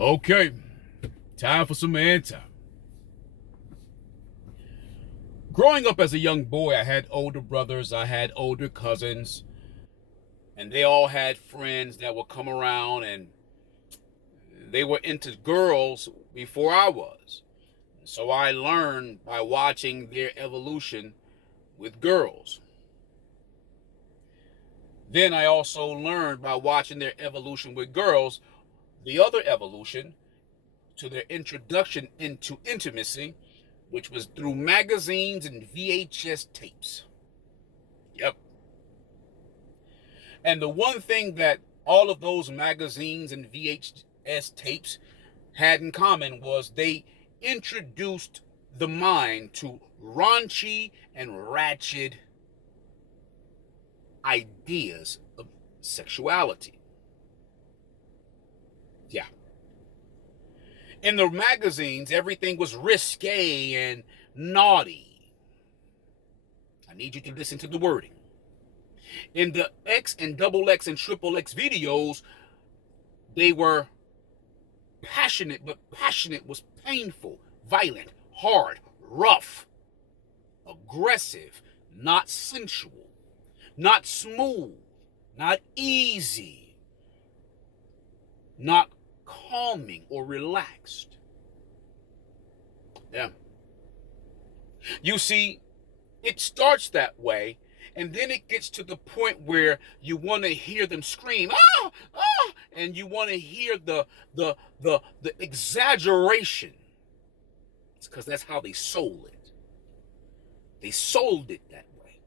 Okay, time for some man time. Growing up as a young boy, I had older brothers, I had older cousins, and they all had friends that would come around and they were into girls before I was. So I learned by watching their evolution with girls. Then I also learned by watching their evolution with girls, the other evolution to their introduction into intimacy, which was through magazines and VHS tapes. Yep. And the one thing that all of those magazines and VHS tapes had in common was they introduced the mind to raunchy and ratchet ideas of sexuality. Yeah. In the magazines, everything was risque and naughty. I need you to listen to the wording. In the X and double X and triple X videos, they were passionate, but passionate was painful, violent, hard, rough, aggressive, not sensual, not smooth, not easy, not calming or relaxed. Yeah. You see, it starts that way, and then it gets to the point where you want to hear them scream, ah, ah, and you want to hear the exaggeration. It's because that's how they sold it. They sold it that way.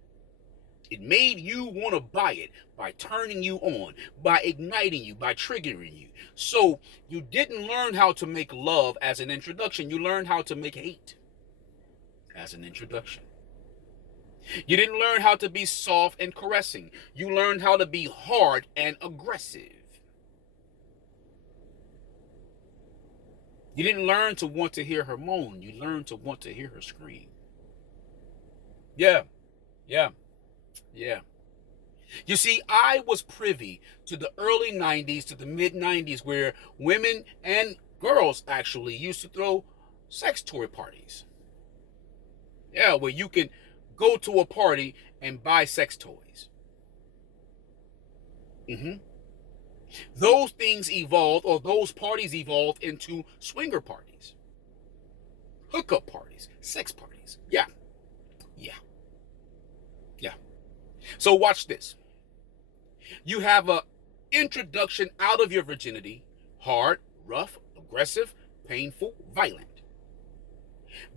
It made you want to buy it by turning you on, by igniting you, by triggering you. So you didn't learn how to make love as an introduction. You learned how to make hate as an introduction. You didn't learn how to be soft and caressing. You learned how to be hard and aggressive. You didn't learn to want to hear her moan. You learned to want to hear her scream. Yeah, yeah, yeah. You see, I was privy to the early 90s to the mid 90s where women and girls actually used to throw sex toy parties. Yeah, where you can go to a party and buy sex toys. Mm-hmm. Those things evolved, or those parties evolved into swinger parties, hookup parties, sex parties. Yeah, yeah, yeah. So watch this. You have a introduction out of your virginity, hard, rough, aggressive, painful, violent.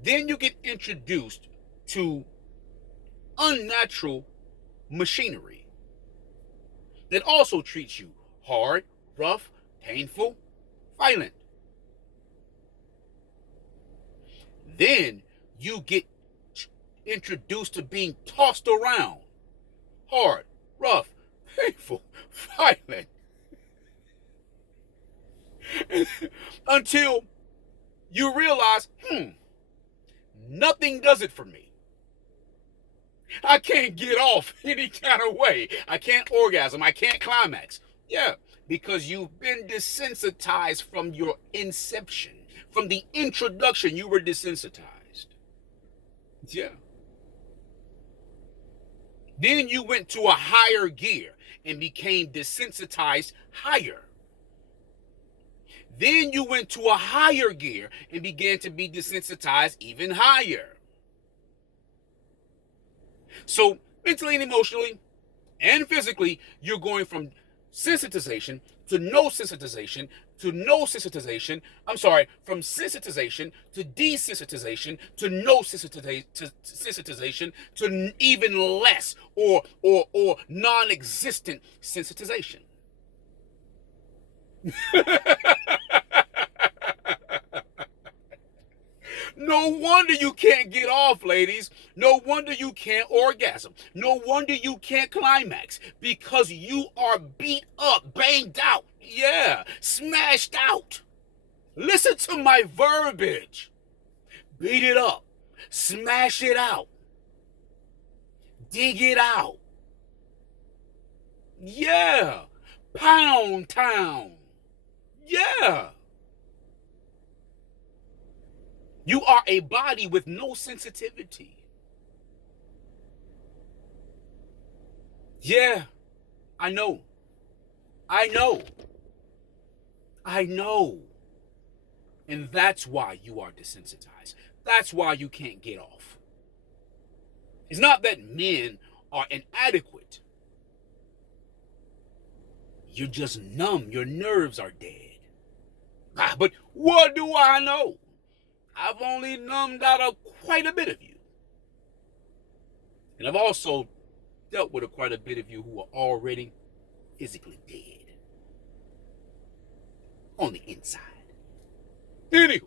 Then you get introduced to unnatural machinery that also treats you hard, rough, painful, violent. Then you get introduced to being tossed around, hard, rough, painful, violent, until you realize, nothing does it for me. I can't get off any kind of way. I can't orgasm. I can't climax. Yeah, because you've been desensitized from your inception. From the introduction, you were desensitized. Yeah. Then you went to a higher gear and became desensitized higher. Then you went to a higher gear and began to be desensitized even higher. So mentally and emotionally and physically, you're going from sensitization to no sensitization to no sensitization. I'm sorry, from sensitization to desensitization to no sensitization to even less or non-existent sensitization. No wonder you can't get off, ladies. No wonder you can't orgasm. No wonder you can't climax, because you are beat up, banged out. Yeah, smashed out. Listen to my verbiage. Beat it up. Smash it out. Dig it out. Yeah. Pound town. Yeah. You are a body with no sensitivity. Yeah, I know. I know. I know. And that's why you are desensitized. That's why you can't get off. It's not that men are inadequate. You're just numb. Your nerves are dead. But what do I know? I've only numbed out quite a bit of you. And I've also dealt with quite a bit of you who are already physically dead on the inside. Anywho,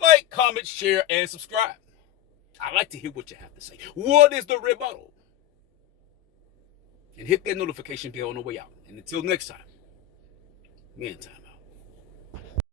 like, comment, share, and subscribe. I'd like to hear what you have to say. What is the rebuttal? And hit that notification bell on the way out. And until next time, man time.